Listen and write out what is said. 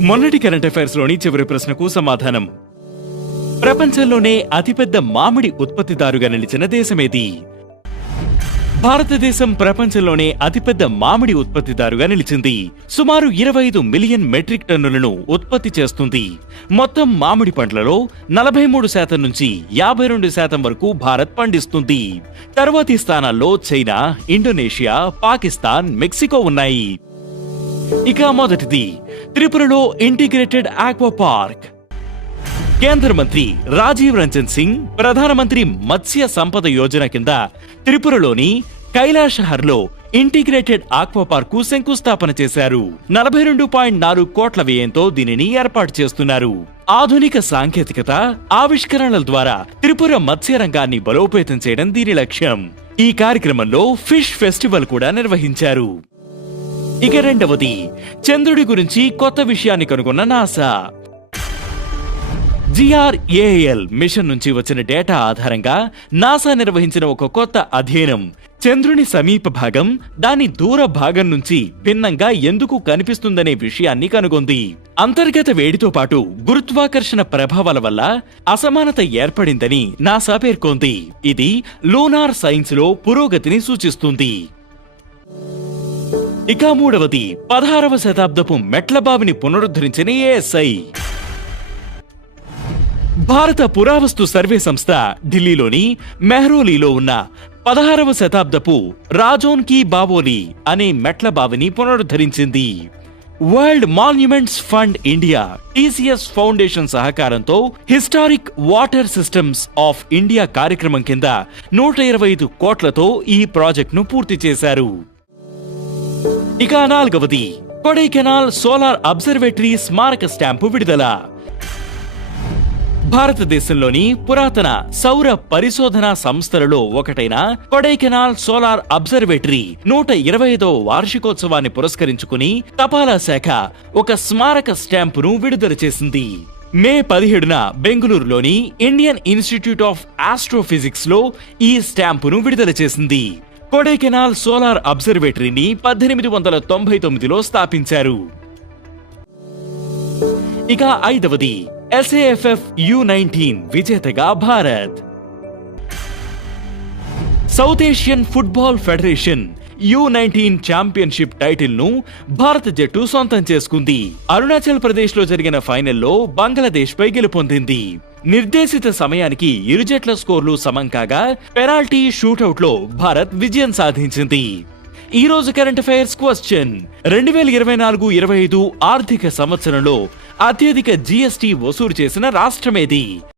మొన్నటి కరెంట్ అఫైర్స్లోని చివరి ప్రశ్నకు సమాధానం. ప్రపంచంలోనే అతిపెద్ద మామిడి ఉత్పత్తిదారుగా నిలిచిన దేశమేది? భారతదేశం ప్రపంచంలోనే అతిపెద్ద మామిడి ఉత్పత్తిదారుగా నిలిచింది. సుమారు ఇరవై ఐదు మిలియన్ మెట్రిక్ టన్నులను ఉత్పత్తి చేస్తుంది. మొత్తం మామిడి పండ్లలో నలభై మూడు శాతం నుంచి యాభై రెండు శాతం వరకు భారత్ పండిస్తుంది. తర్వాతి స్థానాల్లో చైనా ఇండోనేషియా పాకిస్తాన్ మెక్సికో ఉన్నాయి. ఇక మొదటిది. త్రిపురలో ఇంటిగ్రేటెడ్ ఆక్వా పార్క్. కేంద్ర మంత్రి రాజీవ్ రంజన్ సింగ్ ప్రధానమంత్రి మత్స్య సంపద యోజన కింద త్రిపురలోని కైలాషహర్లో ఇంటిగ్రేటెడ్ ఆక్వా పార్కు శంకుస్థాపన చేశారు. నలభై రెండు పాయింట్ నాలుగు కోట్ల వ్యయంతో దీనిని ఏర్పాటు చేస్తున్నారు. ఆధునిక సాంకేతికత ఆవిష్కరణల ద్వారా త్రిపుర మత్స్య రంగాన్ని బలోపేతం చేయడం దీని లక్ష్యం. ఈ కార్యక్రమంలో ఫిష్ ఫెస్టివల్ కూడా నిర్వహించారు. ఇక రెండవది చంద్రుడి గురించి కొత్త విషయాన్ని కనుగొన్న నాసా. జిఆర్ఏఎల్ మిషన్ నుంచి వచ్చిన డేటా ఆధారంగా నాసా నిర్వహించిన ఒక కొత్త అధ్యయనం చంద్రుని సమీప భాగం దాని దూర భాగం నుంచి భిన్నంగా ఎందుకు కనిపిస్తుందనే విషయాన్ని కనుగొంది. అంతర్గత వేడితో పాటు గురుత్వాకర్షణ ప్రభావాల వల్ల అసమానత ఏర్పడిందని నాసా పేర్కొంది. ఇది లూనార్ సైన్స్లో పురోగతిని సూచిస్తుంది. ఇక మూడవది పదహారవ శతాబ్దపు మెట్ల బావిని పునరుద్ధరించిన ఏఎస్ఐ. భారత పురావస్తు సర్వే సంస్థ ఢిల్లీలోని మెహ్రోలీలో ఉన్న పదహారవ శతాబ్దపు రాజోన్ కీ బావోలి అనే మెట్ల బావిని పునరుద్ధరించింది. World monuments fund India TCS foundation సహకారంతో historic water systems of India కార్యక్రమం కింద నూట ఇరవై ఐదు కోట్లతో ఈ ప్రాజెక్టును పూర్తి చేశారు. ఇక నాలుగవది కొడైకెనాల్ సోలార్ అబ్జర్వేటరీ స్మారక స్టాంపు విడుదల. భారతదేశంలోని పురాతన సౌర పరిశోధనా సంస్థలలో ఒకటైన కొడైకెనాల్ సోలార్ అబ్జర్వేటరీ నూట ఇరవై ఐదో వార్షికోత్సవాన్ని పురస్కరించుకుని తపాలా శాఖ ఒక స్మారక స్టాంపును విడుదల చేసింది. మే పదిహేడున బెంగళూరులోని ఇండియన్ ఇన్స్టిట్యూట్ ఆఫ్ ఆస్ట్రోఫిజిక్స్లో ఈ స్టాంపును విడుదల చేసింది. కొడైకెనాల్ సోలార్ అబ్జర్వేటరీని పద్దెనిమిది వందల తొంభై తొమ్మిదిలో స్థాపించారు. ఇక ఐదవది ఎస్ఏఎఫ్ఎఫ్ యు నైన్టీన్ విజేతగా Bharat. South Asian football federation U nineteen championship టైటిల్ను భారత జట్టు సొంతం చేసుకుంది. అరుణాచల్ ప్రదేశ్లో జరిగిన ఫైనల్లో బంగ్లాదేశ్ పై గెలుపొందింది. నిర్దేశిత సమయానికి ఇరు జట్ల స్కోర్లు సమం కాగా పెనాల్టీ షూటౌట్లో భారత్ విజయం సాధించింది. ఈ రోజు కరెంట్ అఫైర్స్ క్వశ్చన్. రెండు వేల ఇరవై నాలుగు ఇరవై ఐదు ఆర్థిక సంవత్సరంలో అత్యధిక జీఎస్టీ వసూలు చేసిన రాష్ట్రమేది?